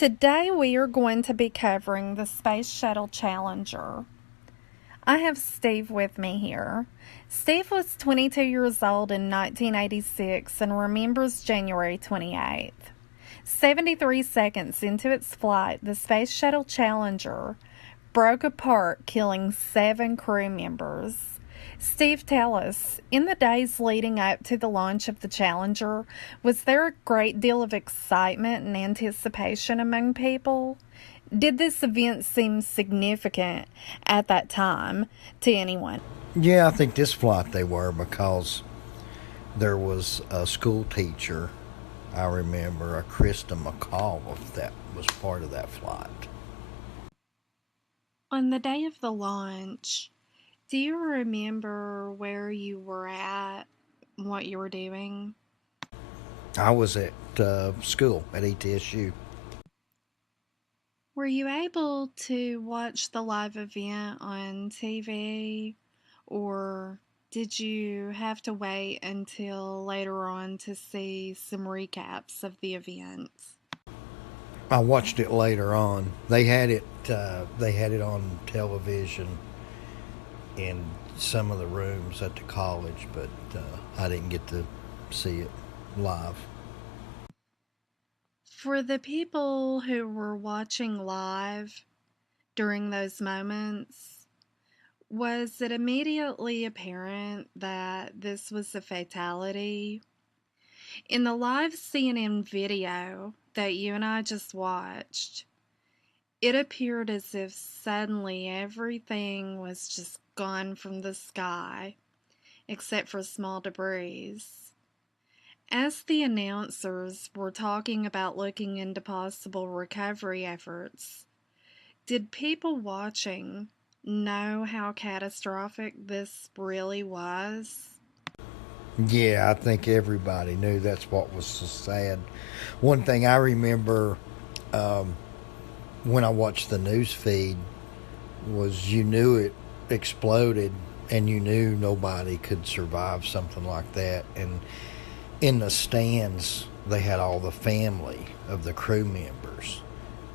Today we are going to be covering the Space Shuttle Challenger. I have Steve with me here. Steve was 22 years old in 1986 and remembers January 28th. 73 seconds into its flight, the Space Shuttle Challenger broke apart, killing 7 crew members. Steve, tell us, in the days leading up to the launch of the Challenger, was there a great deal of excitement and anticipation among people? Did this event seem significant at that time to anyone? Yeah, I think this flight they were because there was a school teacher, I remember, a Krista McCall, that was part of that flight. On the day of the launch, do you remember where you were at, what you were doing? I was at school at ETSU. Were you able to watch the live event on TV, or did you have to wait until later on to see some recaps of the event? I watched it later on. They had it. They had it on television in some of the rooms at the college, but I didn't get to see it live. For the people who were watching live during those moments, was it immediately apparent that this was a fatality? In the live CNN video that you and I just watched, it appeared as if suddenly everything was just gone from the sky, except for small debris. As the announcers were talking about looking into possible recovery efforts, did people watching know how catastrophic this really was? Yeah, I think everybody knew that's what was so sad. One thing I remember when I watched the news feed was you knew it exploded and you knew nobody could survive something like that. And in the stands, they had all the family of the crew members,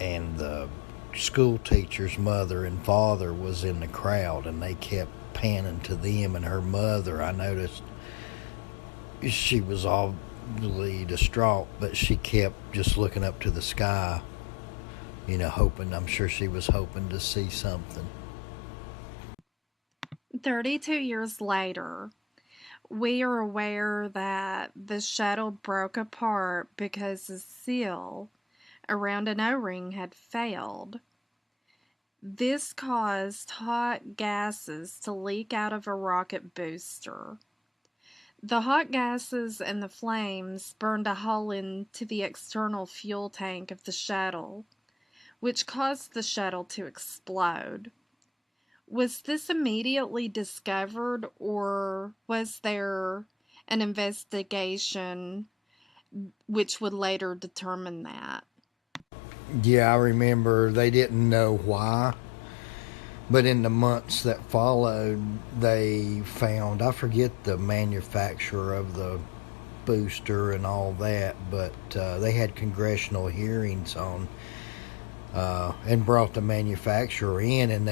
and the school teacher's mother and father was in the crowd, and they kept panning to them and her mother. I noticed she was obviously distraught, but she kept just looking up to the sky, hoping. I'm sure she was hoping to see something. 32 years later, we are aware that the shuttle broke apart because a seal around an O-ring had failed. This caused hot gases to leak out of a rocket booster. The hot gases and the flames burned a hole into the external fuel tank of the shuttle, which caused the shuttle to explode. Was this immediately discovered, or was there an investigation which would later determine that? Yeah, I remember they didn't know why, but in the months that followed, they found, I forget the manufacturer of the booster and all that, but they had congressional hearings on and brought the manufacturer in, and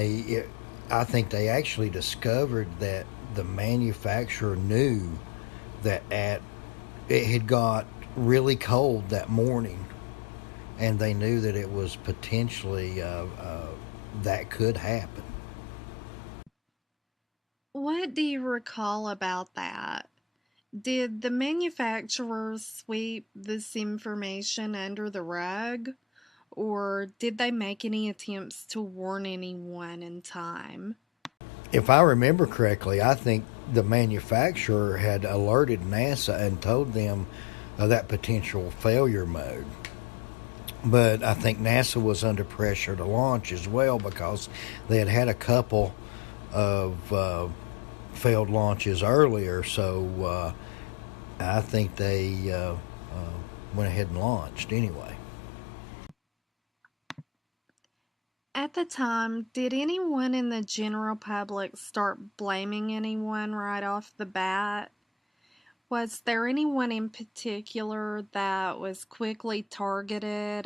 I think they actually discovered that the manufacturer knew that it had got really cold that morning, and they knew that it was potentially that could happen. What do you recall about that? Did the manufacturers sweep this information under the rug, or did they make any attempts to warn anyone in time? If I remember correctly, I think the manufacturer had alerted NASA and told them of that potential failure mode. But I think NASA was under pressure to launch as well because they had had a couple of failed launches earlier. So I think they went ahead and launched anyway. At the time, did anyone in the general public start blaming anyone right off the bat? Was there anyone in particular that was quickly targeted